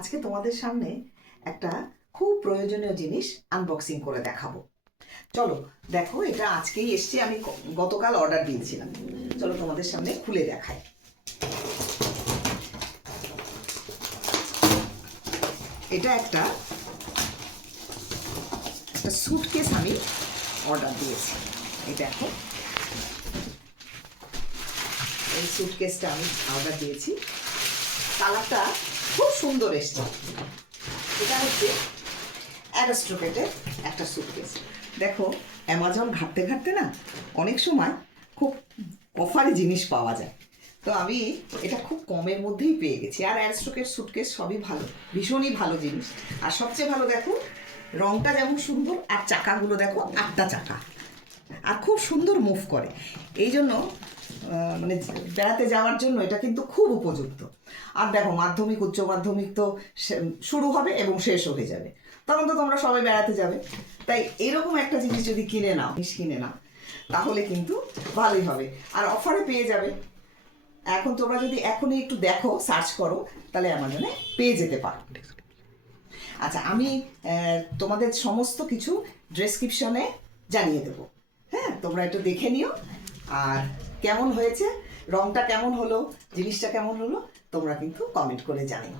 আজকে তোমাদের সামনে একটা খুব প্রয়োজনীয় জিনিস আনবক্সিং করে দেখাবো। চলো দেখো, এটা আজকেই এসছে, আমি গতকাল অর্ডার দিয়েছিলাম। চলো তোমাদের সামনে খুলে দেখাই। এটা একটা স্যুটকেস আমি অর্ডার দিয়েছি। এই দেখো, এই স্যুটকেসটা আমি অর্ডার দিয়েছি। কালারটা খুব সুন্দর এসছে। এটা হচ্ছে অ্যারোস্ট্রোকেটের একটা স্যুটকেস। দেখো, অ্যামাজন ঘাঁটতে ঘাঁটতে না অনেক সময় খুব অফারে জিনিস পাওয়া যায়। তো আমি এটা খুব কমের মধ্যেই পেয়ে গেছি। আর অ্যারোস্ট্রোকেট স্যুটকেস সবই ভালো, ভীষণই ভালো জিনিস। আর সবচেয়ে ভালো দেখো, রংটা যেমন সুন্দর, আর চাকাগুলো দেখো 8টা চাকা, আর খুব সুন্দর মুভ করে। এই জন্য মানে বেড়াতে যাওয়ার জন্য এটা কিন্তু খুব উপযুক্ত। আর দেখো, মাধ্যমিক উচ্চ মাধ্যমিক তো শুরু হবে এবং শেষও হয়ে যাবে, তখন তো তোমরা সবাই বেড়াতে যাবে। তাই এরকম একটা জিনিস যদি কিনে নাও তাহলে কিন্তু ভালোই হবে, আর অফারে পেয়ে যাবে। এখন তোমরা যদি এখনই একটু দেখো, সার্চ করো, তাহলে অ্যামাজনে পেয়ে যেতে পারো। আচ্ছা, আমি তোমাদের সমস্ত কিছু ডেসক্রিপশনে জানিয়ে দেবো। হ্যাঁ, তোমরা একটু দেখে নিও। আর কেমন হয়েছে, রংটা কেমন হলো, জিনিসটা কেমন হলো, তোমরা কিন্তু কমেন্ট করে জানিও।